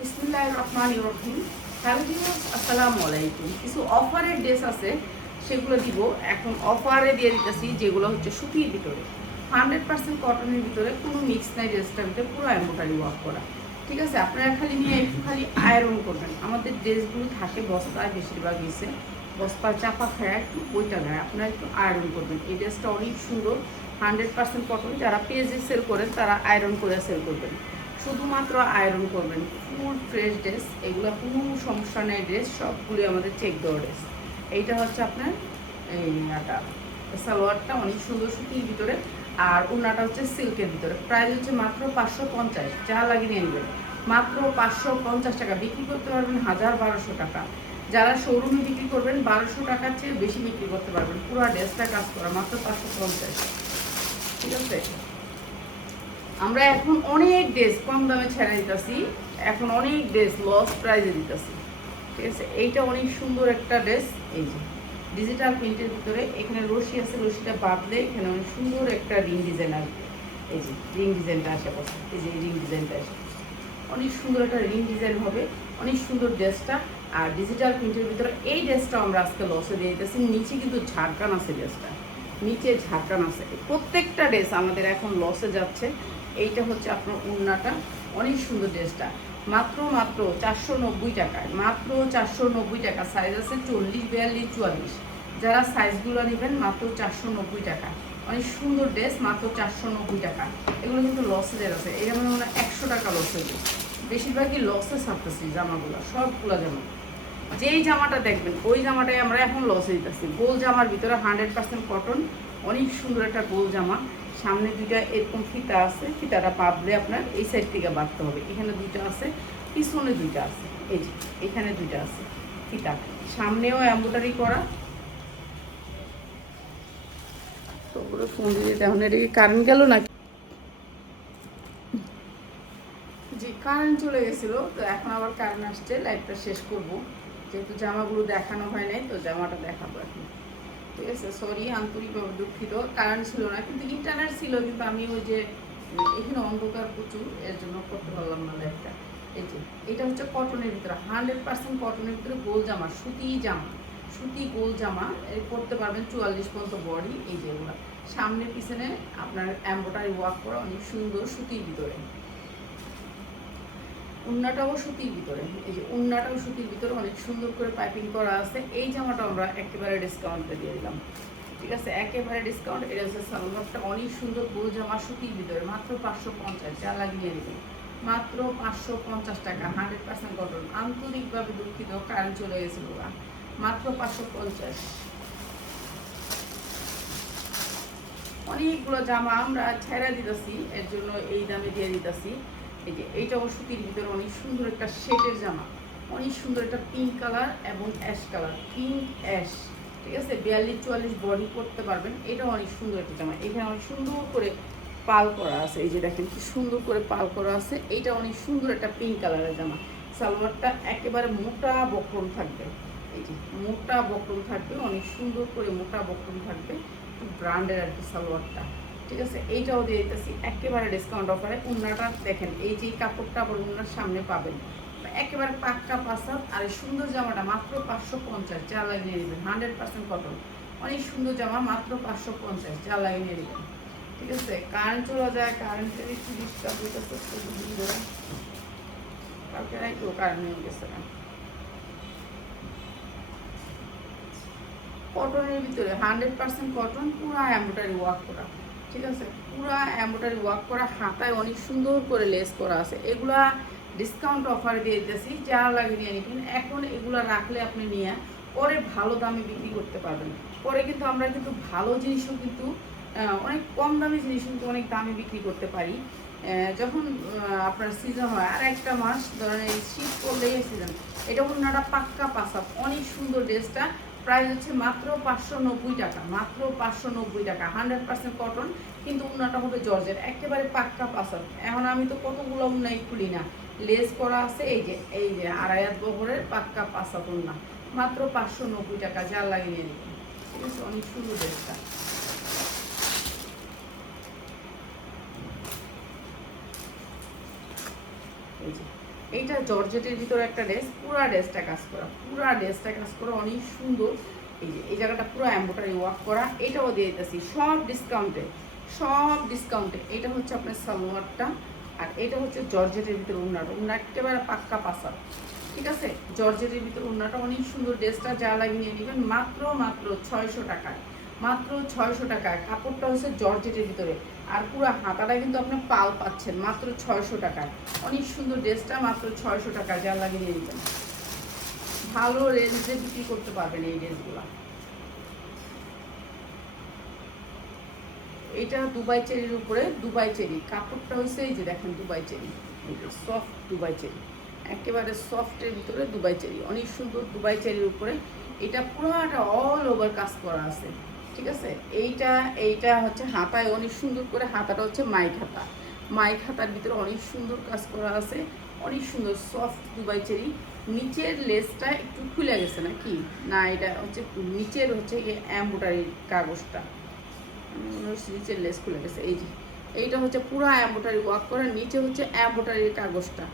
বিসমিল্লাহির রহমানির রহিম। Hello viewers, আসসালামু আলাইকুম। কিছু অফারের ড্রেস আছে, সেগুলো দিব। এখন অফারে দিয়ে দিতেছি, যেগুলো হচ্ছে সুতির ভিতরে 100% কটনের ভিতরে, কোনো মিক্স নাই ড্রেসটার ভিতরে, পুরো এমব্রয়ডারি ওয়ার্ক করা। ঠিক আছে, আপনারা খালি নিয়ে একটু খালি আয়রন করবেন। আমাদের ড্রেসগুলো থাকে বস্তায়, বেশিরভাগ গেছে বস্তা চাপা খায়, একটু ওইটা গায়ে আপনারা একটু আয়রন করবেন। এই ড্রেসটা অনেক সুন্দর, 100% কটন। যারা পেজে সেল করেন তারা আয়রন করে সেল করবেন, শুধুমাত্র আয়রন করবেন। ফুল ফ্রেশ ড্রেস, এগুলো কোনো সমস্যা নেই। ড্রেস সবগুলি আমাদের চেক দেওয়া ড্রেস। এইটা হচ্ছে আপনার এই সালোয়ারটা অনেক সুন্দর সুতির ভিতরে, আর ওনাটা হচ্ছে সিল্কের ভিতরে। প্রাইস হচ্ছে মাত্র 550, যা লাগিয়ে নিয়ে নেবেন। মাত্র 550 টাকা বিক্রি করতে পারবেন 1000-1200 টাকা। যারা শোরুমে বিক্রি করবেন 1200 টাকার চেয়ে বেশি বিক্রি করতে পারবেন। পুরো ড্রেসটা কাজ করা, মাত্র 550। ঠিক আছে, আমরা এখন অনেক ড্রেস কম দামে ছেড়ে দিতেছি, এখন অনেক ড্রেস লস প্রাইজে দিতেছি। ঠিক আছে, এইটা অনেক সুন্দর একটা ড্রেস। এই যে ডিজিটাল প্রিন্টের ভিতরে, এখানে রশি আছে, রশিটা বাঁধলে এখানে অনেক সুন্দর একটা রিং ডিজাইন আসবে। এই যে রিং ডিজাইনটা আসে পড়ছে, এই যে রিং ডিজাইনটা আসে, অনেক সুন্দর একটা রিং ডিজাইন হবে। অনেক সুন্দর ড্রেসটা। আর ডিজিটাল প্রিন্টের ভিতরে এই ড্রেসটা আমরা আজকে লসে দিয়ে দিতেছি। নিচে কিন্তু ঝাড়খান আছে, ড্রেসটা নিচে ঝাড়খান আছে। প্রত্যেকটা ড্রেস আমাদের এখন লসে যাচ্ছে। এইটা হচ্ছে আপনার উন্নাটা, অনেক সুন্দর ড্রেসটা। মাত্র 490 টাকায়, মাত্র 490 টাকা। সাইজ আছে 40, 42, 44। যারা সাইজগুলো নেবেন মাত্র 490 টাকা। অনেক সুন্দর ড্রেস, মাত্র 490 টাকা। এগুলো কিন্তু লসে যাচ্ছে, এটা মানে 100 টাকা লসে যায়। বেশিরভাগই লসে ছাড়তেছি জামাগুলো, সবগুলো জামা। যেই জামাটা দেখবেন ওই জামাটাই আমরা এখন লসে দিতেছি। গোল জামার ভিতরে 100% কটন, অনেক সুন্দর একটা গোল জামা। সামনে দুইটা এরকম ফিতা আছে, ফিতাটা বাঁধলে আপনার এই সাইড থেকে বাঁধতে হবে। এখানে দুইটা আছে, পিছনে দুইটা আছে, এই যে এখানে দুইটা আছে ফিতা। সামনেও এমব্রয়ডারি করা। তো ওগুলো ফোন দিয়ে তেমন, এটা কি কারেন্ট গেল নাকি? জি, কারেন্ট চলে গেছিলো, তো এখন আবার কারেন্ট আসছে। লাইভটা শেষ করব, যেহেতু জামাগুলো দেখানো হয় নাই, তো জামাটা দেখাবো এখন। ঠিক আছে, সরি, আন্তরিকভাবে দুঃখিত। কারেন্ট ছিল না, কিন্তু ইন্টারনেট ছিল, কিন্তু আমি ওই যে এখানে অন্ধকার প্রচুর, এর জন্য করতে পারলাম না লাইভটা। এই যে এটা হচ্ছে কটনের ভিতরে, 100% কটনের ভিতরে গোল জামা, সুতি জামা, সুতি গোল জামা। পরতে পারবেন 44 পর্যন্ত বডি। এই যে এগুলো সামনে পিছনে আপনার এমব্রয়ডারি ওয়ার্ক করা, অনেক সুন্দর সুতির ভিতরে। উন্নাটাও সুতির ভিতরে, এই যে উন্নাটাও সুতির ভিতরে অনেক সুন্দর করে পাইপিং করা আছে। এই জামাটা আমরা একেবারে ডিসকাউন্টে দিয়ে দিলাম। ঠিক আছে, একেবারে ডিসকাউন্ট। এটা হচ্ছে সালোয়ারটা, অনেক সুন্দর গোল জামা সুতির ভিতরে, মাত্র 550, যা লাগিয়ে নেবেন মাত্র 550 টাকা। 100% কটন। আন্তরিকভাবে দুঃখিত, কারেন্ট চলে গেছিল, মাত্র 550। অনেকগুলো জামা আমরা ছেড়ে দিতেছি, এর জন্য এই দামে দিয়ে দিতেছি। এই যে এইটাও সুতির ভিতরে অনেক সুন্দর একটা শেডের জামা, অনেক সুন্দর একটা পিঙ্ক কালার এবং অ্যাশ কালার, পিঙ্ক অ্যাশ। ঠিক আছে, 42-44 বডি করতে পারবেন। এটাও অনেক সুন্দর একটা জামা। এখানে অনেক সুন্দর করে পাল করা আছে, এই যে দেখেন কি সুন্দর করে পাল করা আছে। এইটা অনেক সুন্দর একটা পিঙ্ক কালারের জামা। সালোয়ারটা একেবারে মোটা বক্রম থাকবে, এই যে মোটা বক্রম থাকবে, অনেক সুন্দর করে মোটা বক্রম থাকবে, ব্র্যান্ডের আর কি সালোয়ারটা। ঠিক আছে, এইটাও দিয়ে দিতেছি একেবারে ডিসকাউন্ট অফারে। উন্নাটা দেখেন, এই যে কাপড়টা আবার উন্নার সামনে পাবেন, একেবারে পাক্কা পাসার। আর এই সুন্দর জামাটা মাত্র 550, যা লাগিয়ে নেবেন। 100% কটন, অনেক সুন্দর জামা, মাত্র 550, যা লাগিয়ে নেবেন। ঠিক আছে, কারেন্ট চলে যায়, কারেন্টের একটু ডিস্টার্ব হইতেছে দুদিন ধরে। কালকে রাইতেও কারেন্ট নিয়ে গেছে না। কটনের ভিতরে 100% কটন, পুরা এমব্রয়ডারি ওয়ার্ক করা। ঠিক আছে, পুরা এমব্রয়ডারি ওয়ার্ক করা, হাতায় অনেক সুন্দর করে লেস করা আছে। এগুলা ডিসকাউন্ট অফারে দিয়ে দিতেছি, যা লাগে নিয়ে নিবেন। এখন এগুলা রাখলে আপনি নিয়ে পরে ভালো দামে বিক্রি করতে পারবেন। পরে কিন্তু আমরা কিন্তু ভালো জিনিসও কিন্তু অনেক কম দামি জিনিস কিন্তু অনেক দামে বিক্রি করতে পারি। যখন আপনার সিজন হয়, আর একটা মাস ধরেন এই শীত পড়লেই সিজন। এটা অন্যটা পাক্কা পাসাপ, অনেক সুন্দর ড্রেসটা। প্রাইস হচ্ছে মাত্র 590 টাকা, মাত্র 590 টাকা। 100% কটন, কিন্তু উন্নাটা হবে জর্জের, একেবারে পাক্কা পাসার। এখন আমি তো কতগুলো উন্নাই খুলি না, লেস করা আছে। এই যে আড়াইয়াত বহরের পাক্কা পাসাপ উন্না, মাত্র 590 টাকা, যা লাগিয়ে নিয়ে নেবেন। ঠিক আছে, অনেক সুন্দর ড্রেসটা। এই যে এইটা জর্জেটের ভিতরে একটা ড্রেস, পুরা ড্রেসটা কাজ করা অনেক সুন্দর। এই যে এই জায়গাটা পুরো এমব্রয়ডারি ওয়ার্ক করা, এটাও দিয়ে দিতেছি সব ডিসকাউন্টে। এটা হচ্ছে আপনার সালোয়ারটা, আর এটা হচ্ছে জর্জেটের ভিতরে ওড়নাটা, ওড়না একেবারে পাক্কা পাসার, ঠিক আছে। জর্জেটের ভিতরে ওড়নাটা অনেক সুন্দর, ড্রেসটা যা লাগিয়ে নিয়ে নেবেন মাত্র 600 টাকায়, মাত্র 600 টাকায়। কাপড়টা হচ্ছে জর্জেটের ভিতরে, আর পুরো হাতাটা কিন্তু আপনি পাল পাচ্ছেন মাত্র 600 টাকায়। অনেক সুন্দর ড্রেসটা মাত্র 600 টাকায় যা লাগিয়ে নিয়ে নেবেন। ভালো রেঞ্জে বিক্রি করতে পারবেন এই ড্রেসগুলো। এটা দুবাই চেরির উপরে, দুবাই চেরি কাপড়টা হচ্ছে এই যে দেখেন Dubai cherry, soft Dubai cherry, একেবারে সফটের ভিতরে দুবাই চেরি, অনেক সুন্দর দুবাই চেরির উপরে। এটা পুরোটা অল ওভার কাজ করা আছে, ঠিক আছে। এইটা হচ্ছে হাতায় অনেক সুন্দর করে, হাতাটা হচ্ছে মাইক হাতার ভিতরে অনেক সুন্দর কাজ করা আছে, অনেক সুন্দর সফট দুবাই চেরি। নিচের লেসটা একটু খুলে গেছে নাকি, না এটা হচ্ছে নিচের হচ্ছে এমব্রয়ডারির কাগজটা, নিচের লেস খুলে গেছে। এই যে এইটা হচ্ছে পুরো এমব্রয়ডারি ওয়ার্ক করা, নিচে হচ্ছে এমব্রয়ডারির কাগজটা,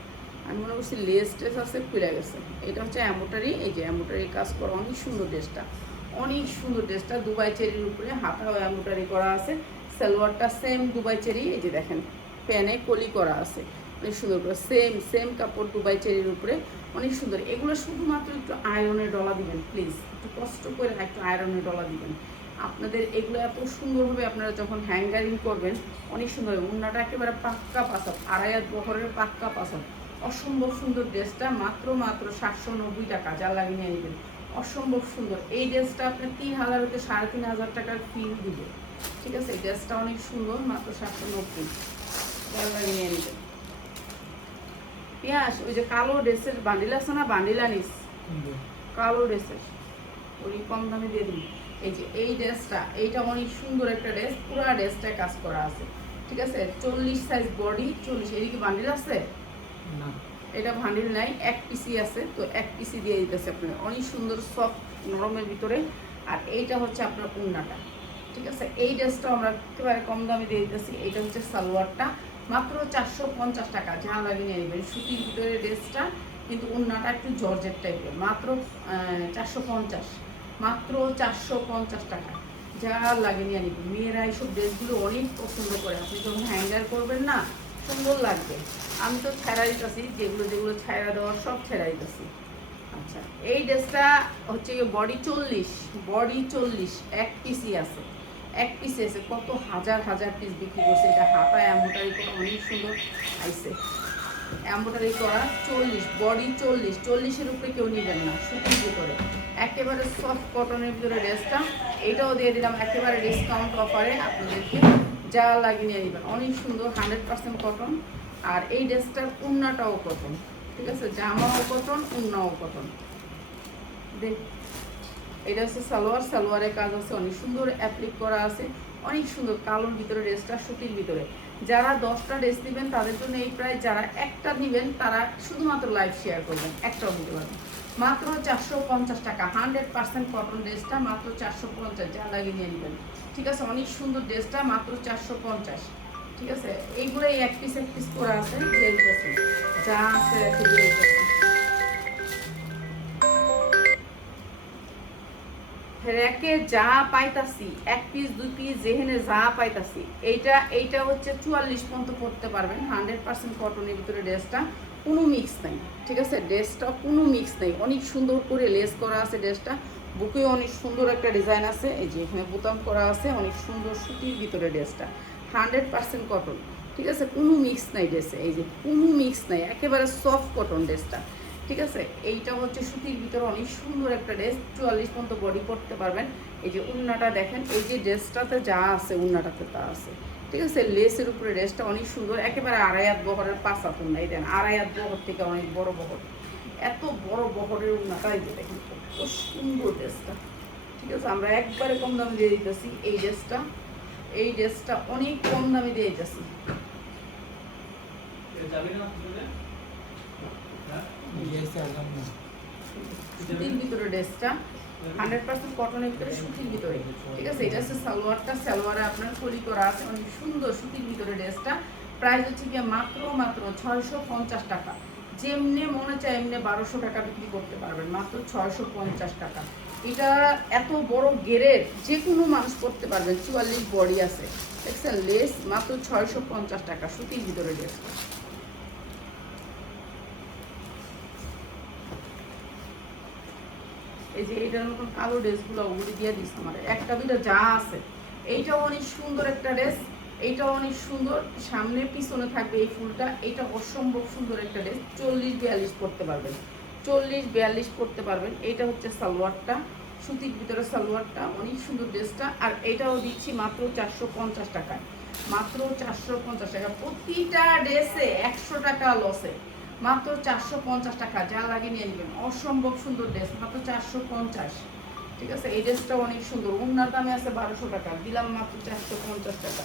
আমি মনে করছি লেস টেস আছে খুলে গেছে। এটা হচ্ছে এমব্রয়ডারি, এই যে এমব্রয়ডারি কাজ করা অনেক সুন্দর ড্রেসটা, অনেক সুন্দর ড্রেসটা দুবাই চেরির উপরে, হাতাও এমব্রয়ডারি করা আছে। সালোয়ারটা সেম দুবাই চেরি, এই যে দেখেন প্যানে কলি করা আছে অনেক সুন্দর করে, সেম কাপড় দুবাই চেরির উপরে, অনেক সুন্দর। এগুলো শুধুমাত্র একটু আয়রনের ডলা দিবেন প্লিজ, একটু কষ্ট করে একটু আয়রনের ডলা দিবেন। আপনাদের এগুলো এত সুন্দর হবে, আপনারা যখন হ্যাঙ্গারিং করবেন অনেক সুন্দর হবে। ওড়নাটা একেবারে পাক্কা পাসাব, 2.5 বহরের পাক্কা পাসাব, অসম্ভব সুন্দর ড্রেসটা মাত্র 790 টাকা যা লাগিয়ে নিয়ে নেবেন। অসম্ভব সুন্দর এই ড্রেসটা আপনার 3000 হতে 3500 টাকার ফিল দিবে, ঠিক আছে। এই ড্রেসটা অনেক সুন্দর, মাত্র 790 যা লাগিয়ে নিয়ে নেবেন। পিয়াস ওই যে কালো ড্রেসের বান্ডিল আছে না, বান্ডিল আনিস কালো ড্রেসের, ওই কম দামে দিয়ে দিন। এই যে এই ড্রেসটা, এইটা অনেক সুন্দর একটা ড্রেস, পুরো ড্রেসটা কাজ করা আছে, ঠিক আছে। 40 সাইজ বডি, 40। এদিকে বান্ডিল আছে না, এটা বান্ডিল নাই, এক পিসি আছে, তো এক পিসি দিয়ে দিতেছে আপনার, অনেক সুন্দর সফট নরমের ভিতরে। আর এইটা হচ্ছে আপনার ওড়নাটা, ঠিক আছে। এই ড্রেসটা আমরা একেবারে কম দামে দিয়ে দিতেছি। এইটা হচ্ছে সালোয়ারটা, মাত্র 450 টাকা যা লাগিয়ে নিয়ে নেবেন। সুতির ভিতরে ড্রেসটা, কিন্তু ওড়নাটা একটু জর্জেট টাইপের, মাত্র 450, মাত্র 450 টাকা যা লাগিয়ে নিয়ে নেবেন। মেয়েরা এইসব ড্রেসগুলো অনেক পছন্দ করে, আপনি যখন হ্যাঙ্গার করবেন না সুন্দর লাগবে। আমি তো ছেড়া দিতেছি, যেগুলো ছেড়া দেওয়ার সব ছেড়া দিতেছি। আচ্ছা, এই ড্রেসটা হচ্ছে বডি 40, এক পিসি আছে, এক পিসে আছে, কত হাজার পিস বিক্রি করছে। এটা হাতা এমব্রয়ডারি করা অনেক সুন্দর আইছে, এমব্রয়ডারি করা 40, বডি 40-এর উপরে কেউ নেবেন না, সুতির ভিতরে একেবারে সফট কটনের ভিতরে ড্রেসটা। এটাও দিয়ে দিলাম একেবারে ডিসকাউন্ট অফারে আপনাদেরকে, যা লাগিয়ে নিয়ে নেবেন। অনেক সুন্দর 100% কটন, আর এই ড্রেসটার ওড়নাটাও কটন, ঠিক আছে। জামাও কটন, ওড়নাও কটন। দেখ এটা হচ্ছে সালোয়ারের কাজ আছে, অনেক সুন্দর অ্যাপ্লিক করা আছে, অনেক সুন্দর কালোর ভিতরে ড্রেসটা, সুতির ভিতরে। যারা 10টা ড্রেস নেবেন তাদের জন্য এই প্রায়, যারা একটা নেবেন তারা শুধুমাত্র লাইভ শেয়ার করবেন, একটাও নিতে পারবেন। মাত্র 450 টাকা, 100% কটন ড্রেসটা মাত্র 450, যা লাগিয়ে নিয়ে নেবেন, ঠিক আছে। অনেক সুন্দর ড্রেসটা মাত্র 450, ঠিক আছে। এইগুলো এক পিস করা আছে, দিয়ে দিতেছি, যা আছে রেখে দিয়ে দিতেছি। রেকে যা পাইতাছি, 1 পিস 2 পিস যেখানে যা পাইতাছি, এইটা হচ্ছে 44 পর্যন্ত পড়তে পারবেন। 100% কটনের ভিতরে ড্রেসটা, কোনো মিক্স নাই, ঠিক আছে। ড্রেসটা কোনো মিক্স নেই, অনেক সুন্দর করে লেস করা আছে ড্রেসটা, বুকে অনেক সুন্দর একটা ডিজাইন আছে, এই যে এখানে বোতাম করা আছে, অনেক সুন্দর সুতির ভিতরে ড্রেসটা, 100% কটন, ঠিক আছে। কোনো মিক্স নাই ড্রেসে, এই যে কোনো মিক্স নাই, একেবারে সফট কটন ড্রেসটা, ঠিক আছে। এইটা হচ্ছে সুতির ভিতরে অনেক সুন্দর একটা ড্রেস, 44 পর্যন্ত বডি পড়তে পারবেন। এই যে ওড়নাটা দেখেন, এই যে ড্রেসটাতে যা আছে ওড়নাটাতে তা আছে, ঠিক আছে। লেসের উপরে ড্রেসটা অনেক সুন্দর, একেবারে 2.5 বহরের 5 হাত ওড়না, এই দেন 2.5 বহর থেকে অনেক বড় বহর, এত বড় বহরের ওড়নাটা, এই যে দেখেন কত সুন্দর ড্রেসটা, ঠিক আছে। আমরা একবারে কম দামে দিয়ে দিতেছি এই ড্রেসটা অনেক কম দামে দিয়ে দিতেছি। সুতির ভিতরে ড্রেসটা, 100% কটনের ভিতরে, সুতির ভিতরে, ঠিক আছে। এটা হচ্ছে সালোয়ারটা, সালোয়ারে আপনার কলি করা আছে, অনেক সুন্দর সুতির ভিতরে ড্রেসটা। প্রাইস হচ্ছে গিয়ে মাত্র 650 টাকা, যেমনি মনে চায় এমনি 1200 টাকা বিক্রি করতে পারবেন, মাত্র 650 টাকা। এটা এত বড় গেরের যে কোনো মানুষ করতে পারবেন, 44 বডি আছে, দেখছেন লেস, মাত্র 650 টাকা, সুতির ভিতরে ড্রেসটা। এই যে এইটার মতন কালো ড্রেসগুলো ওগুলি দিয়ে দিস আমার একটা দুটো যা আছে। এইটাও অনেক সুন্দর একটা ড্রেস, এইটাও অনেক সুন্দর, সামনে পিছনে থাকবে এই ফুলটা, এটা অসম্ভব সুন্দর একটা ড্রেস, 40-42 পরতে পারবেন, 40-42 পরতে পারবেন। এইটা হচ্ছে সালোয়ারটা, সুতির ভিতরে সালোয়ারটা, অনেক সুন্দর ড্রেসটা। আর এইটাও দিচ্ছি মাত্র 450 টাকায়, মাত্র 450 টাকা। প্রতিটা ড্রেসে 100 টাকা লসে, মাত্র 450 টাকা, যা লাগে নিয়ে নেবেন। অসম্ভব সুন্দর ড্রেস, মাত্র 450। ঠিক আছে, এই ড্রেসটা অনেক সুন্দর, ওনার দামে আছে 1200 টাকা, দিলাম মাত্র 450 টাকা।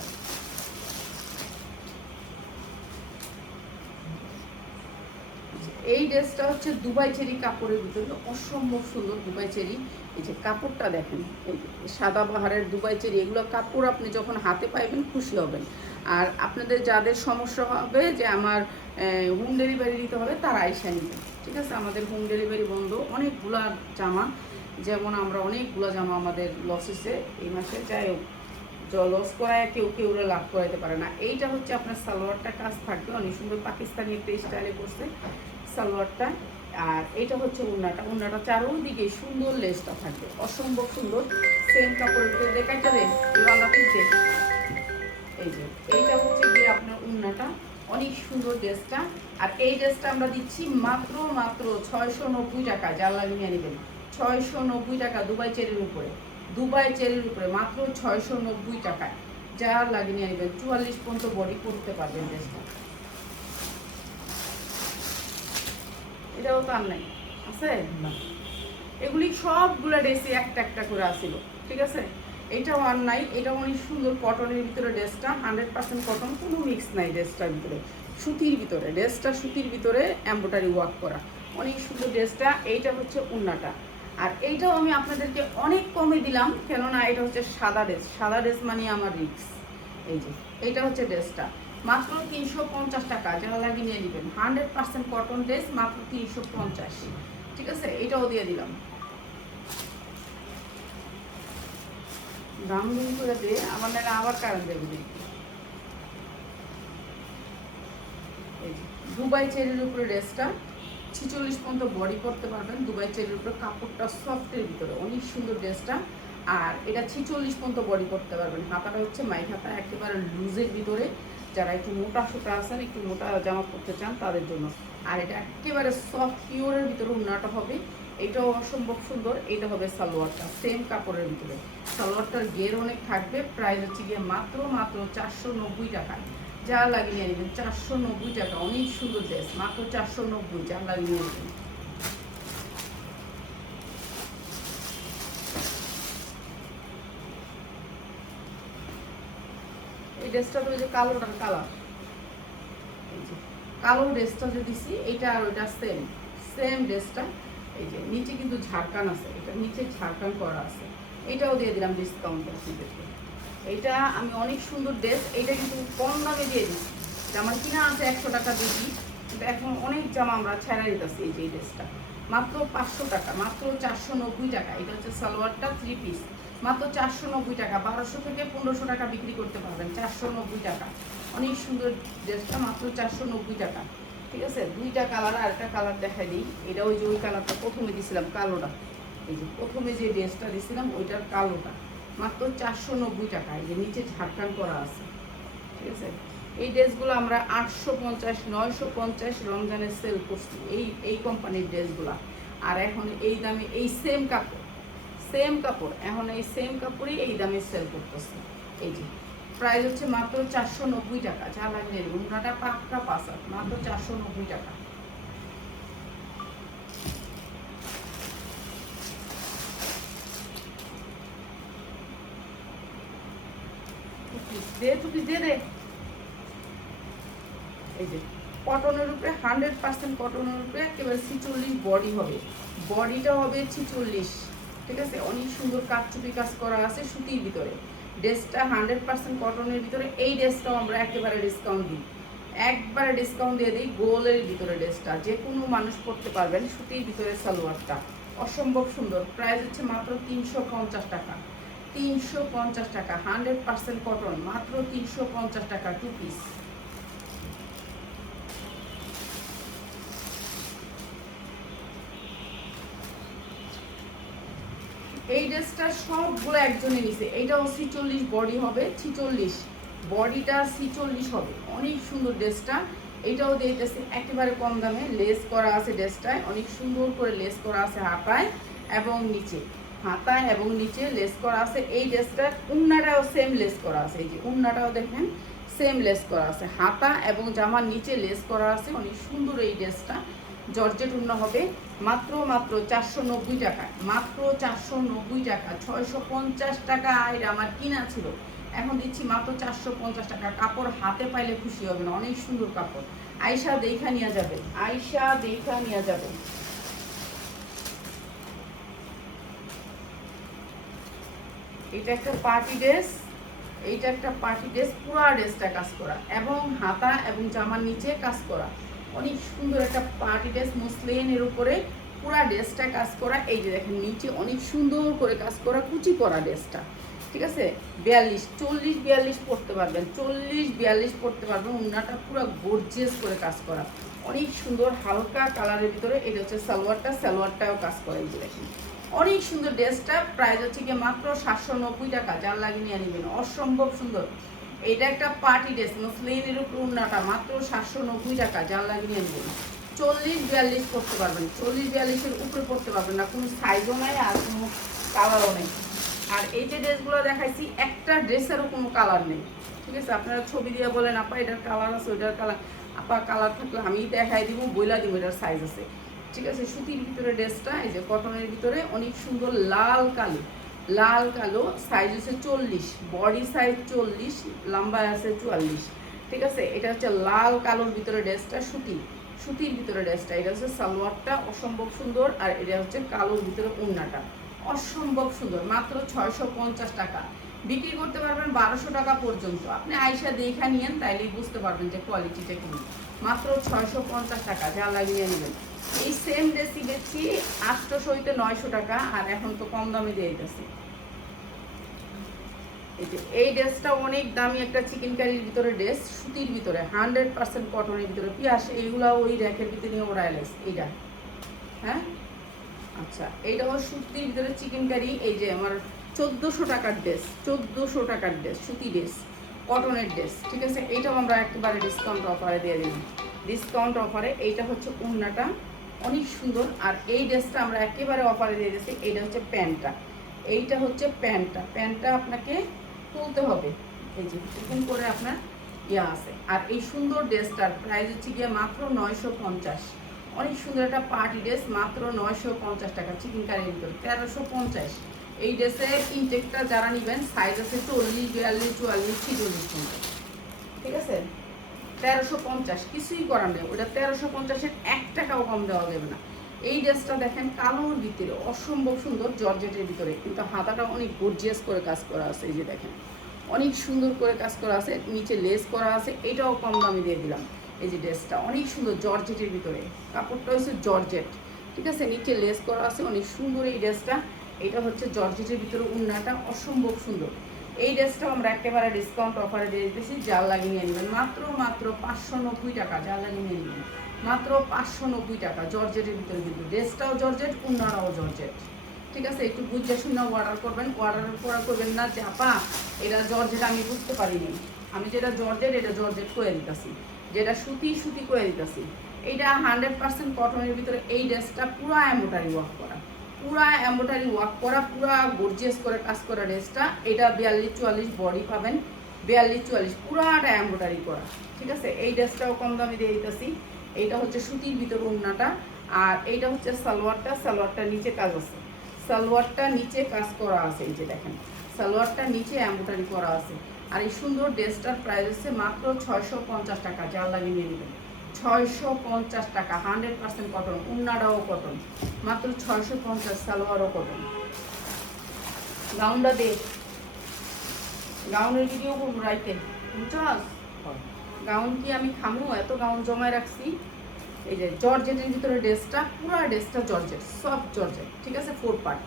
এই ড্রেসটা হচ্ছে দুবাই চেরি কাপড়ের ভিতরে, অসম্ভব সুন্দর দুবাই চেরি। এই যে কাপড়টা দেখেন, এই সাদা বাহারের দুবাই চেরি, এগুলো কাপড় আপনি যখন হাতে পাইবেন খুশি হবেন। আর আপনাদের যাদের সমস্যা হবে যে আমার হোম ডেলিভারি দিতে হবে, তারা আইসা নেবেন। ঠিক আছে, আমাদের হোম ডেলিভারি বন্ধ, অনেকগুলা জামা, যেমন আমরা অনেকগুলো জামা আমাদের লসেসে এই মাসে, যাই হোক লস করায় কেউ কেউ লাভ করাইতে পারে না। এইটা হচ্ছে আপনার সালোয়ারটা কাজ থাকবে অনেক সুন্দর, পাকিস্তানি একটা স্টাইলে করছে সালোয়ারটা। আর এটা হচ্ছে উন্নাটা, উন্নাটা চারোদিকে সুন্দর লেসটা থাকবে, অসম্ভব সুন্দর। সেম কাপড়ের ভিতরে দেখাইতে দেন লালা পিঠে। এই যে এইটা হচ্ছে গিয়ে আপনার উন্নাটা, অনেক সুন্দর ড্রেসটা। আর এই ড্রেসটা আমরা দিচ্ছি মাত্র মাত্র 690 টাকা, যা লাগিয়ে নেবেন 690 টাকা, দুবাই চেরির উপরে, দুবাই চেরির উপরে মাত্র 690 টাকায়, যা লাগিয়ে নেবেন। 44 পর্যন্ত বডি করতে পারবেন ড্রেসটা। এটাও তো আর নাই আছে না, এগুলি সবগুলো ড্রেসে একটা একটা করে আসিল। ঠিক আছে, এইটাও আর নাই, এটা অনেক সুন্দর কটনের ভিতরে ড্রেসটা, 100% কটন, কোনো মিক্স নাই ড্রেসটার ভিতরে, সুতির ভিতরে ড্রেসটা, সুতির ভিতরে এমব্রয়ডারি ওয়ার্ক করা, অনেক সুন্দর ড্রেসটা। এইটা হচ্ছে উন্নাটা। আর এইটাও আমি আপনাদেরকে অনেক কমে দিলাম, কেননা এটা হচ্ছে সাদা ড্রেস, সাদা ড্রেস মানে আমার রিক্স। এই যে এইটা হচ্ছে ড্রেসটা, মাত্র 350 টাকা, যারা লাগিয়ে নিয়ে নেবেন, 100% কটন ড্রেস, মাত্র 350। ঠিক আছে, এটাও দিয়ে দিলাম। দাম দিন করে দিয়ে আমার নাহলে আবার কারণ দেবে। এই যে দুবাই চেরির উপরে ড্রেসটা, 46 পর্যন্ত বডি করতে পারবেন, দুবাই চেরির উপরে, কাপড়টা সফটের ভিতরে, অনেক সুন্দর ড্রেসটা। আর এটা 46 পর্যন্ত বডি করতে পারবেন, হাতাটা হচ্ছে মাইক হাতা, একেবারে লুজের ভিতরে, যারা একটু মোটা সোটা আছেন, একটু মোটা জামা পরতে চান তাদের জন্য। আর এটা একেবারে সফট পিওরের ভিতরে উন্নাটা হবে, এটাও অসম্ভব সুন্দর। এটা হবে সালোয়ারটা, সেম কাপড়ের ভিতরে, সালোয়ারটার গের অনেক থাকবে। প্রাইস হচ্ছে গিয়ে মাত্র মাত্র 490 টাকা, যা লাগিয়ে নেবেন 490 টাকা, অনেক সুন্দর ড্রেস, মাত্র 490, যা লাগিয়ে নেবেন। এই ড্রেসটা তো ওই যে কালোটার কালার, এই যে কালো ড্রেসটা যে দিছি, এইটা আর ওইটা সেম, সেম ড্রেসটা। এই যে নিচে কিন্তু ঝাড়খান আছে, এটা নিচে ঝাড়খান করা আছে, এটাও দিয়ে দিলাম ডিসকাউন্ট আপনাদেরকে। এইটা আমি অনেক সুন্দর ড্রেস, এইটা কিন্তু কম দামে দিয়ে দিচ্ছি, আমার কিনা আছে 100 টাকা বেশি, কিন্তু এখন অনেক জামা আমরা ছেড়া দিতেছি। এই যে এই ড্রেসটা মাত্র 500 টাকা, মাত্র 490 টাকা। এটা হচ্ছে সালোয়ারটা 3 পিস, মাত্র 490 টাকা, 1200 থেকে 1500 টাকা বিক্রি করতে পারবেন, 490 টাকা। অনেক সুন্দর ড্রেসটা, মাত্র 490 টাকা। ঠিক আছে, দুইটা কালার, আর একটা কালার দেখাই দিই। এটা ওই যে ওই কালারটা প্রথমে দিছিলাম কালোটা, এই যে প্রথমে যে ড্রেসটা দিছিলাম ওইটার কালোটা, মাত্র 490 টাকা। এই যে নিচে ঝাড়খান করা আছে। ঠিক আছে, এই ড্রেসগুলো আমরা 850 950 রমজানে সেল করছি, এই কোম্পানির ড্রেসগুলো। আর এখন এই দামে এই সেম কাপড়, সেম কাপড়, এখন এই সেম কাপড়ই এই দামে সেল করতেছে। এই যে প্রাইস হচ্ছে মাত্র 490 টাকা, যা লাগলে উন্নাটা পাক্কা পাসা, মাত্র 490 টাকা। দে টুপি দে দে। এই যে কটনের উপরে, 100% কটনের উপরে, একেবারে 46 বডি হবে, বডিটা হবে 46। ঠিক আছে, অনেক সুন্দর কাটচুপি কাজ করা আছে সুতির ভিতরে, ড্রেসটা 100% কটনের ভিতরে। এই ড্রেসটাও আমরা একেবারে ডিসকাউন্ট দিই, একবারে ডিসকাউন্ট দিয়ে দিই। গোলের ভিতরে ড্রেসটা যে কোনো মানুষ পরতে পারবেন। সুতির ভিতরে সালোয়ারটা অসম্ভব সুন্দর। প্রাইস হচ্ছে মাত্র 350 টাকা। 350 টাকা, 100% কটন, মাত্র 350 টাকা 2 পিস। এই ড্রেসটা সবগুলো একজনে নিছে। এইটাও 46 বডি হবে, 46 বডিটা 46 হবে। অনেক সুন্দর ড্রেসটা। এইটাও দিতেছে একেবারে কম দামে। লেস করা আছে ড্রেসটায়, অনেক সুন্দর করে লেস করা আছে হাতায় এবং নিচে। হাতায় এবং নিচে লেস করা আছে। এই ড্রেসটার উন্নাটাও সেম লেস করা আছে। এই যে উন্নাটাও দেখেন সেম লেস করা আছে। হাতা এবং জামার নিচে লেস করা আছে। অনেক সুন্দর এই ড্রেসটা। জর্জেট উন্না হবে। মাত্র 490 টাকা, মাত্র 490 টাকা। 650 টাকা এটা আমার কিনা ছিল, এখন দিচ্ছি মাত্র 450 টাকা। কাপড় হাতে পাইলে খুশি হবেন, অনেক সুন্দর কাপড়। আয়শা দেখা নিয়ে যাবে, আয়শা দেখা নিয়ে যাবে। এটা একটা পার্টি ড্রেস, এইটা একটা পার্টি ড্রেস। পুরো ড্রেসটা কাজ করা এবং হাতা এবং জামার নিচে কাজ করা। অনেক সুন্দর একটা পার্টি ড্রেস, মুসলিনের উপরে পুরো ড্রেসটা কাজ করা। এই যে দেখেন নিচে অনেক সুন্দর করে কাজ করা, কুচি করা ড্রেসটা। ঠিক আছে, 42, 40, 42 পড়তে পারবেন, 40, 42 পড়তে পারবেন। উন্নাটা পুরো গর্জিয়াস করে কাজ করা, অনেক সুন্দর হালকা কালারের ভিতরে। এটা হচ্ছে সালোয়ারটা, সালোয়ারটাও কাজ করা। এই যে দেখেন অনেক সুন্দর ড্রেসটা। প্রাইস হচ্ছে গিয়ে মাত্র 790 টাকা। যার লাগিয়ে নিয়ে নেবেন, অসম্ভব সুন্দর। এটা একটা পার্টি ড্রেস, মুসলিনের উপর উন্নাটা, মাত্র 790 টাকা। যার লাগিয়ে নিয়ে নেবেন। 40, 42 পড়তে পারবেন, 40, 42-এর উপরে পড়তে পারবেন না। কোনো সাইজও নাই আর কোনো কালারও নেই। আর এই যে ড্রেসগুলো দেখাইছি, একটা ড্রেসেরও কোনো কালার নেই। ঠিক আছে, আপনারা ছবি দিয়ে বলেন আপা এটার কালার আছে, ওইটার কালার। আপা কালার থাকলে আমি দেখাই দিব, বইলা দিব এটার সাইজ আছে। ঠিক আছে, সুতির ভিতরে ড্রেসটা, এই যে কটনের ভিতরে অনেক সুন্দর লাল কালো, লাল কালো। সাইজ হচ্ছে 40, বডি সাইজ 40, লম্বা আছে 44। ঠিক আছে, এটা হচ্ছে লাল কালোর ভিতরে ড্রেসটা, সুতির ভিতরে ড্রেসটা। এটা হচ্ছে সালোয়ারটা অসম্ভব সুন্দর, আর এটা হচ্ছে কালোর ভিতরে ওড়নাটা অসম্ভব সুন্দর। মাত্র 650 টাকা। বিক্রি করতে পারবেন 1200 টাকা পর্যন্ত। আপনি আয়শা দেখা নিয়েন, তাইলেই বুঝতে পারবেন যে কোয়ালিটিটা কি। মাত্র 650 টাকা, যা লাগিয়ে নেবেন। এই সেম ড্রেসই বেচছি 800 হইতে 900 টাকা, আর এখন তো কম দামে দিয়ে দিতেছি। এই ড্রেসটা অনেক দামি একটা চিকেন কারির ভিতরে ড্রেস, সুতির ভিতরে, 100% কটনের ভিতরে। পিয়াস এইগুলা ওই র্যাকের ভিতরে নিয়ে ওড়ায় লেস। এইটা হ্যাঁ, আচ্ছা, এইটা হলো সুতির ভিতরে চিকেন কারি। এই যে আমার 1400 টাকার ড্রেস, 1400 টাকার ড্রেস, সুতি ড্রেস, কটনের ড্রেস। ঠিক আছে, এইটাও আমরা একেবারে ডিসকাউন্ট অফারে দিয়ে দিলাম, ডিসকাউন্ট অফারে। এইটা হচ্ছে ওড়নাটা অনেক সুন্দর, আর এই ড্রেসটা আমরা একেবারে অফারে দিয়ে দিচ্ছি। এইটা হচ্ছে প্যান্টটা, এইটা হচ্ছে প্যান্টটা। প্যান্টটা আপনাকে তুলতে হবে, এই যে এরকম করে আপনার ইয়া আছে। আর এই সুন্দর ড্রেসটার প্রাইস হচ্ছে গিয়ে মাত্র 950। অনেক সুন্দর একটা পার্টি ড্রেস, মাত্র 950 টাকা। চিকেন কারির ভিতরে 1350। এই ড্রেসের ইনটেকটা যারা নেবেন, সাইজ আছে 40, 42, 44, 46। ঠিক আছে, 1350, কিছুই করার নেই। ওটা 1350-এর 1 টাকাও কম দেওয়া যাবে না। এই ড্রেসটা দেখেন কালোর ভিতরে অসম্ভব সুন্দর, জর্জেটের ভিতরে, কিন্তু হাতাটা অনেক গর্জিয়াস করে কাজ করা আছে। এই যে দেখেন অনেক সুন্দর করে কাজ করা আছে, নিচে লেস করা আছে। এটাও কম দামে দিয়ে দিলাম। এই যে ড্রেসটা অনেক সুন্দর, জর্জেটের ভিতরে, কাপড়টা হচ্ছে জর্জেট। ঠিক আছে, নিচে লেস করা আছে, অনেক সুন্দর এই ড্রেসটা। এটা হচ্ছে জর্জেটের ভিতরে উন্নাটা অসম্ভব সুন্দর। এই ড্রেসটাও আমরা একেবারে ডিসকাউন্ট অফারে দিয়ে দিতেছি। জাল লাগিয়ে নিয়ে নেবেন, মাত্র 590 টাকা। জাল লাগিয়ে নিয়ে নেবেন মাত্র 590 টাকা। জর্জেটের ভিতরে, কিন্তু ড্রেসটাও জর্জেট, উন্নারাও জর্জেট। ঠিক আছে, একটু বুঝে শুনে অর্ডার করবেন। অর্ডারের পর করবেন না যে আপা এটা জর্জেট আমি বুঝতে পারিনি। আমি যেটা জর্জেট এটা জর্জেট করে দিতেছি, যেটা সুতি সুতি করে দিতেছি। এইটা 100% কটনের ভিতরে। এই ড্রেসটা পুরো এমব্রয়ডারি ওয়ার্ক করা, পুরা এমব্রয়ডারি ওয়ার্ক করা, পুরা গর্জিয়াস করে কাজ করা ড্রেসটা। এটা 42, 44 বডি পাবেন, 42, 44 পুরাটা এমব্রয়ডারি করা। ঠিক আছে, এই ড্রেসটাও কম দামে দিয়ে দিতেছি। এইটা হচ্ছে সুতির ভিতরে ওড়নাটা, আর এইটা হচ্ছে সালোয়ারটা। সালোয়ারটা নিচে কাজ আছে, সালোয়ারটা নিচে কাজ করা আছে। এই যে দেখেন সালোয়ারটা নিচে এমব্রয়ডারি করা আছে। আর এই সুন্দর ড্রেসটার প্রাইস হচ্ছে মাত্র 650 টাকা। যার লাগিয়ে নিয়ে নেবেন 650 টাকা। 100% কটন, উন্নাটাও কটন, মাত্র 650। সালোয়ারও কটন। গাউনটা দে, গাউনের ভিডিও করবো রাইতে, বুঝছস? গাউন কি আমি খামো, এত গাউন জমায় রাখছি। এই যে জর্জেটের ভিতরে ড্রেসটা, পুরা ড্রেসটা জর্জেট, সব জর্জেট, ঠিক আছে, 4 পার্ট।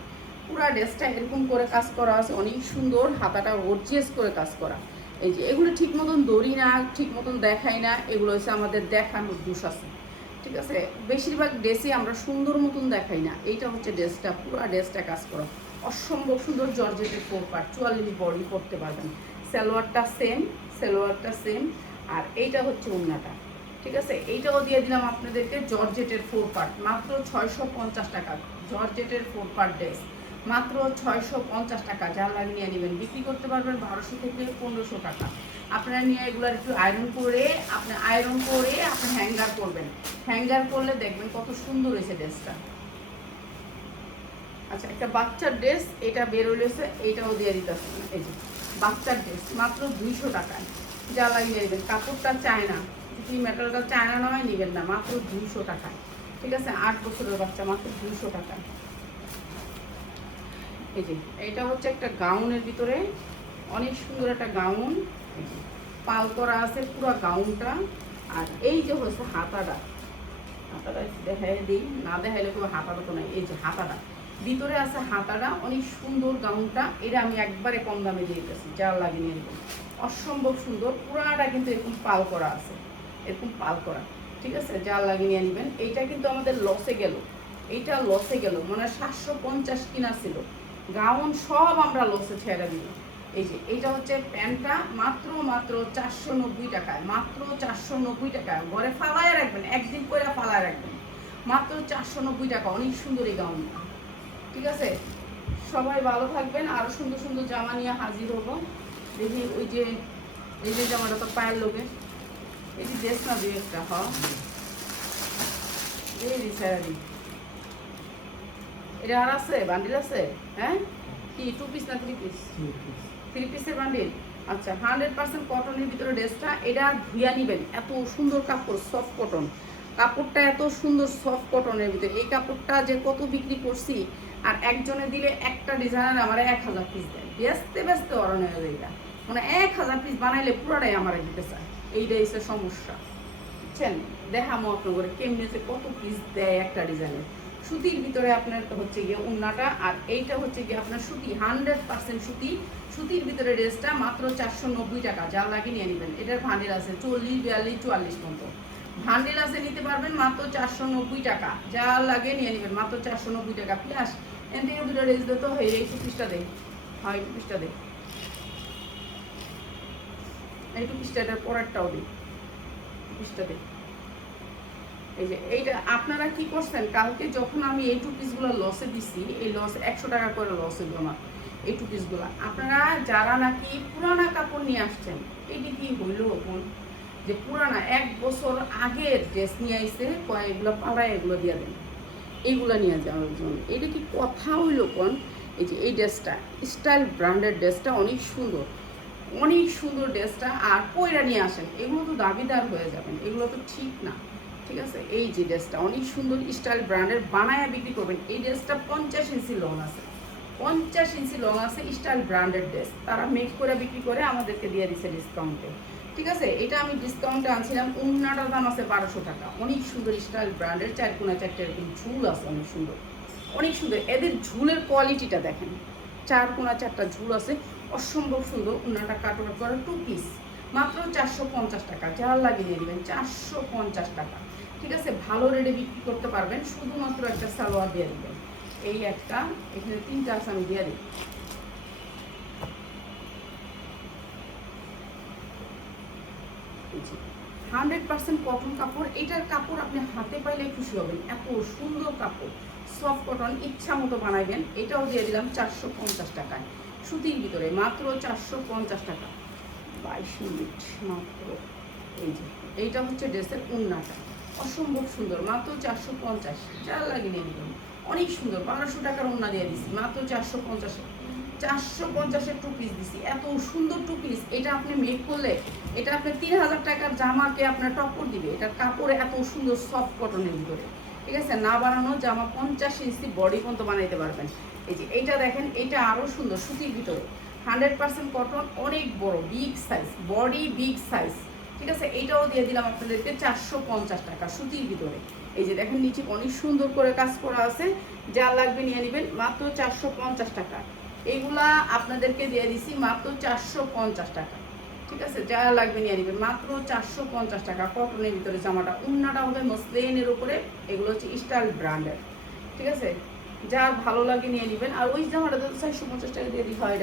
পুরা ড্রেসটা এরকম করে কাজ করা আছে, অনেক সুন্দর, হাতাটা গর্জিয়াস করে কাজ করা। এই যে এগুলো ঠিক মতন দড়ি না, ঠিক মতন দেখাই না, এগুলো হচ্ছে আমাদের দেখানোর দোষ আছে, ঠিক আছে। বেশিরভাগ ড্রেসই আমরা সুন্দর মতন দেখাই না। এইটা হচ্ছে ড্রেসটা, পুরা ড্রেসটা কাজ করা অসম্ভব সুন্দর, জর্জেটের 4 পার্ট, 44 বডি করতে পারবেন। সালোয়ারটা সেম, আর এইটা হচ্ছে ওড়নাটা, ঠিক আছে। এইটাও দিয়ে দিলাম আপনাদেরকে জর্জেটের 4 পার্ট, মাত্র 650 টাকা। জর্জেটের 4 পার্ট ড্রেস মাত্র 650 টাকা। যার লাগে নিয়ে নেবেন, বিক্রি করতে পারবেন 1200 থেকে 1500 টাকা। আপনারা নিয়ে এগুলো একটু আয়রন করে আপনি হ্যাঙ্গার করবেন। হ্যাঙ্গার করলে দেখবেন কত সুন্দর হয়েছে ড্রেসটা। আচ্ছা, একটা বাচ্চার ড্রেস, এটা বের হয়েছে, এইটাও দিয়ে দিতেছে। এই যে বাচ্চার ড্রেস মাত্র 200 টাকায়। যা লাগিয়ে নেবেন, কাপড়টা চায় না, যদি মেটালটা চায়না নয় নেবেন না, মাত্র 200 টাকায়, ঠিক আছে। 8 বছরের বাচ্চা, মাত্র 200 টাকায়। এই যে এটা হচ্ছে একটা গাউনের ভিতরে, অনেক সুন্দর একটা গাউন, পাল করা আছে পুরো গাউনটা। আর এই যে হচ্ছে হাতাটা দেখাই দিই, না দেখাইলে কোনো হাতাটা তো নাই। এই যে হাতাটা ভিতরে আছে, হাতাটা অনেক সুন্দর গাউনটা। এটা আমি একবারে কম দামে দিয়ে দিতেছি, যার লাগে নিয়ে নেবেন। অসম্ভব সুন্দর, পুরাটা কিন্তু এরকম পাল করা আছে, এরকম পাল করা, ঠিক আছে। যার লাগে নিয়ে নেবেন। এইটা কিন্তু আমাদের লসে গেল, এইটা লসে গেল, মানে 750 কিনা ছিল, গাউন সব আমরা লসে ছেড়ে দিব। এই যে এইটা হচ্ছে প্যান্টটা, মাত্র 490 টাকায়, মাত্র 490 টাকায়। ঘরে ফালায় রাখবেন, একদিন করে ফালায় রাখবেন, মাত্র 490 টাকা। অনেক সুন্দর এই গাউনটা, ঠিক আছে। সবাই ভালো থাকবেন, আরও সুন্দর সুন্দর জামা নিয়ে হাজির হবো। দেখি ওই যে এই যে জামাটা তো পায়ের লোকে, এই যে ড্রেস না দুই একটা এটা আর আছে, বান্ডিল আছে, হ্যাঁ কি 2 পিস না 3 পিস? 3 পিসের বান্ডিল। আচ্ছা, 100% কটনের ভিতরে ড্রেসটা, এটা ধুইয়া নিবেন। এত সুন্দর কাপড়, সফট কটন কাপড়টা, এত সুন্দর সফট কটনের ভিতরে। এই কাপড়টা যে কত বিক্রি করছি, আর একজনে দিলে একটা ডিজাইনার আমার 1000 পিস দেয়, ব্যস্তে ব্যস্তে অরণ্য হয়ে যায়, মানে 1000 পিস বানাইলে পুরাটাই আমার দিতে চায়। এইটাই হচ্ছে সমস্যা, বুঝছেন। দেখামো আপনার কেমনি যে কত পিস দেয় একটা ডিজাইনের। সুতির ভিতরে আপনার হচ্ছে গিয়ে উন্নাটা, আর এইটা হচ্ছে গিয়ে আপনার সুতি, 100% সুতি। সুতির ভিতরে ড্রেসটা মাত্র 490 টাকা। যার লাগে নিয়ে নেবেন। এটার ভান্ডিল আছে 40, 42, 44 মতো ভান্ডিল আছে, নিতে পারবেন মাত্র 490 টাকা। যার লাগে নিয়ে নেবেন, মাত্র 490 টাকা। প্লাস এন থেকে দুটো ড্রেস দিত, এই 2 পিসটা দেয়, হয় 2 পিসটা দেয়, এই 2 পিসটা, এটার পরেরটাও দিই, 2 পিসটা দেয়। এই যে এইটা আপনারা কি করছেন, কালকে যখন আমি এই 2 পিসগুলো লসে দিছি, এই লস 100 টাকা করে লস হইল আমার এই 2 পিসগুলো। আপনারা যারা নাকি পুরানা কাপড় নিয়ে আসছেন, এইটি কি হইল কোন, যে পুরানা 1 বছর আগের ড্রেস নিয়ে আইসে, এগুলো পাড়ায় এগুলো দিয়ে দেন, এইগুলো নিয়ে যাওয়ার জন্য। এটা কি কথা হইল কোন? এই যে এই ড্রেসটা, স্টাইল ব্র্যান্ডের ড্রেসটা, অনেক সুন্দর ড্রেসটা, আর পয়রা নিয়ে আসেন, এগুলো তো দাবিদার হয়ে যাবেন, এগুলো তো ঠিক না, ঠিক আছে। এই যে ড্রেসটা অনেক সুন্দর, স্টাইল ব্র্যান্ডের, বানায়া বিক্রি করবেন। এই ড্রেসটা 50 ইঞ্চি লং আছে, 50 ইঞ্চি লং আছে, স্টাইল ব্র্যান্ডের ড্রেস। তারা মেক করে বিক্রি করে আমাদেরকে দিয়ে দিচ্ছে ডিসকাউন্টে, ঠিক আছে। এটা আমি ডিসকাউন্টে আনছিলাম, উন্নাটার দাম আছে 1200 টাকা। অনেক সুন্দর স্টাইল ব্র্যান্ডের, 4 কোনা 4টে এরকম ঝুল আছে, অনেক সুন্দর, অনেক সুন্দর। এদের ঝুলের কোয়ালিটিটা দেখেন, 4 কোনা 4টা ঝুল আছে, অসম্ভব সুন্দর। উন্নাটা কাটওয়ার করা 2 পিস, মাত্র 450 টাকা। যার লাগিয়ে দিয়ে দেবেন 450 টাকা, ঠিক আছে। ভালো রেটে বিক্রি করতে পারবেন, শুধুমাত্র একটা সালোয়ার দিয়ে দেবেন। এই একটা, এখানে 3টা আছে, আমি দিয়ে দিই। 100% কটন কাপড়। এটার কাপড় আপনি হাতে পাইলে খুশি হবেন, এত সুন্দর কাপড়, সফট কটন, ইচ্ছা মতো বানাইবেন। এটাও দিয়ে দিলাম 450 টাকায়, সুতির ভিতরে, মাত্র 450 টাকা। 22 মিনিট মাত্র। এই যে এইটা হচ্ছে ড্রেসের উন্নাটা, অসম্ভব সুন্দর, মাত্র 450। যার লাগে নিয়ে নিলাম, অনেক সুন্দর। 1200 টাকার উন্না দিয়ে দিচ্ছি, মাত্র 450। 450-এর 2 পিস দিছি, এত সুন্দর 2 পিস। এটা আপনি মেক করলে, এটা আপনি 3000 টাকার জামাকে আপনার টক্কর দিবে। এটার কাপড় এত সুন্দর, সফট কটনের ভিতরে, ঠিক আছে। না বানানো জামা 50 ইঞ্চি বডি পর্যন্ত বানাইতে পারবেন। এই যে এইটা দেখেন, এইটা আরও সুন্দর, সুতির ভিতরে, 100% কটন, অনেক বড়, big size, body big size, ঠিক ঠিক আছে, এইটাও দিয়ে দিলাম আপনাদেরকে 450 টাকা সুতির ভিতরে। এই যে দেখেন নিচে অনেক সুন্দর করে কাজ করা আছে, যা লাগবে নিয়ে নেবেন মাত্র 450 টাকা। এইগুলা আপনাদেরকে দিয়ে দিছি মাত্র 450 টাকা। ঠিক আছে, যা লাগবে নিয়ে নেবেন মাত্র 450 টাকা। কটনের ভিতরে জামাটা, উন্নাটা হবে মসলিনের উপরে, এগুলো হচ্ছে স্টাইল ব্র্যান্ডের। ঠিক আছে, যার ভালো লাগে নিয়ে নেবেন। আর ওই জামাটা তো 450 টাকা দিয়ে দিই হয়,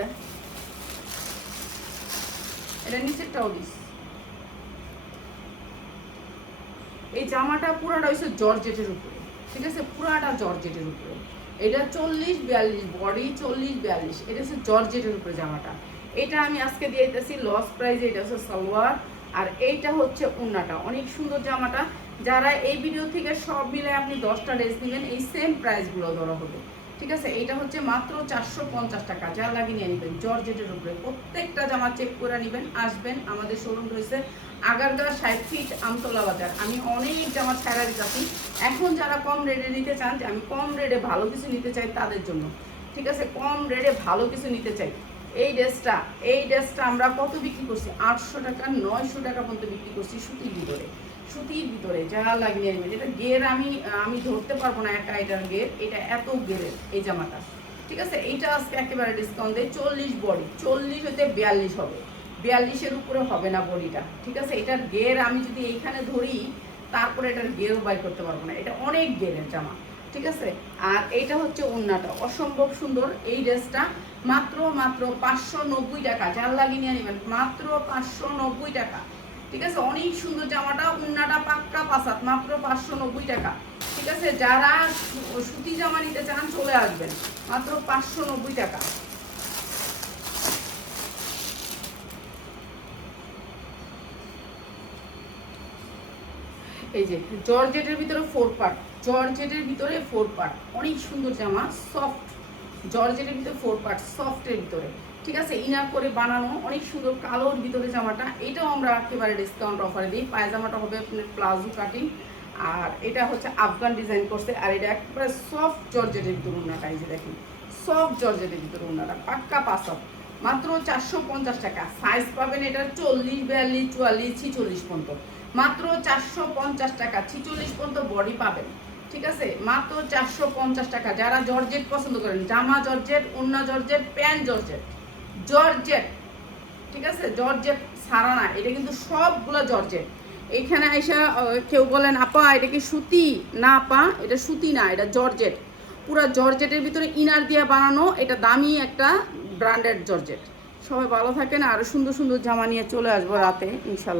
এটা নিচেরটাও দিস। এই জামাটা পুরাটা হচ্ছে জর্জেটের উপরে। ঠিক আছে, পুরাটা জর্জেটের উপরে। এটা 40-42 বডি, 40-42, এটা হচ্ছে জর্জেটের উপরে জামাটা। এটা আমি আজকে দিয়ে দিতেছি লস প্রাইজে। এটা হচ্ছে সালোয়ার, আর এইটা হচ্ছে উন্নাটা। অনেক সুন্দর জামাটা। যারা এই ভিডিও থেকে সব মিলে আপনি 10টা ড্রেস নেবেন, এই সেম প্রাইসগুলো ধরা হবে। ঠিক আছে, এটা হচ্ছে মাত্র 450 টাকা। যা লাগিয়ে নিয়ে নেবেন জর্জেটের উপরে। প্রত্যেকটা জামা চেক করে নেবেন, আসবেন। আমাদের শোরুম রয়েছে আগারগাঁও 60 ফিট আমতলা বাজার। আমি অনেক জামা ছাড়া দিতেছি। এখন যারা কম রেটে নিতে চান, যে আমি কম রেটে ভালো কিছু নিতে চাই তাদের জন্য। ঠিক আছে, কম রেটে ভালো কিছু নিতে চাই। এই ড্রেসটা আমরা কত বিক্রি করছি? 800 টাকা, 900 টাকা পর্যন্ত বিক্রি করছি সুতির ভিতরে। সুতির ভিতরে যা লাগিয়ে নেবেন। এটা গের আমি ধরতে পারবো না একা, এটার গের, এটা এত গেরের এই জামাটা। ঠিক আছে, এইটা আজকে একেবারে ডিসকাউন্ট দেয়। 40 বডি, 40 হইতে 42 হবে, 42-এর উপরে হবে না বডিটা। ঠিক আছে, এটার গের আমি যদি এইখানে ধরি, তারপরে এটার গেরও বাই করতে পারবো না, এটা অনেক গেরের জামা। ঠিক আছে, আর এইটা হচ্ছে ওড়নাটা, অসম্ভব সুন্দর। এই ড্রেসটা মাত্র 590 টাকা। যার লাগিয়ে নিয়ে নেবেন মাত্র 590 টাকা। ঠিক আছে, অনেক সুন্দর জামাটা, ওড়নাটা পাক্কা পাসাত, মাত্র 590 টাকা। ঠিক আছে, যারা সুতি জামা নিতে চান চলে আসবেন, মাত্র 590 টাকা। এই যে জর্জেটের ভিতরে 4 পার্ট, জর্জেটের ভিতরে 4 পার্ট, অনেক সুন্দর জামা, সফট। জর্জেটের ভিতরে 4 পার্ট, সফটের ভিতরে। ঠিক আছে, ইনার করে বানানো, অনেক সুন্দর কালোর ভিতরে জামাটা। এটাও আমরা একেবারে ডিসকাউন্ট অফারে দিই। পায়জামাটা হবে আপনার প্লাজো কাটিং, আর এটা হচ্ছে আফগান ডিজাইন করছে। আর এটা একেবারে সফট জর্জেটের ভিতরে ওড়নাটা। এই যে দেখুন, সফট জর্জেটের ভিতরে ওড়নাটা, পাক্কা পাসপ, মাত্র 450 টাকা। সাইজ পাবেন এটা 40, 42, 44, 46 পর্যন্ত, মাত্র 450 টাকা। 46 পর্যন্ত বডি পাবেন। ঠিক আছে, মাত্র 450 টাকা। যারা জর্জেট পছন্দ করেন, জামা জর্জেট, ওড়না জর্জেট, প্যান্ট জর্জেট, জর্জেট। ঠিক আছে, জর্জেট সারা না, এটা কিন্তু সবগুলো জর্জেট। এইখানে আইসা কেউ বলেন আপা এটা কি সুতি? না আপা, এটা সুতি না, এটা জর্জেট। পুরো জর্জেটের ভিতরে ইনার দিয়ে বানানো, এটা দামি একটা ব্র্যান্ডেড জর্জেট। সবাই ভালো থাকেন, আরও সুন্দর সুন্দর জামা নিয়ে চলে আসবো রাতে ইনশাল্লাহ।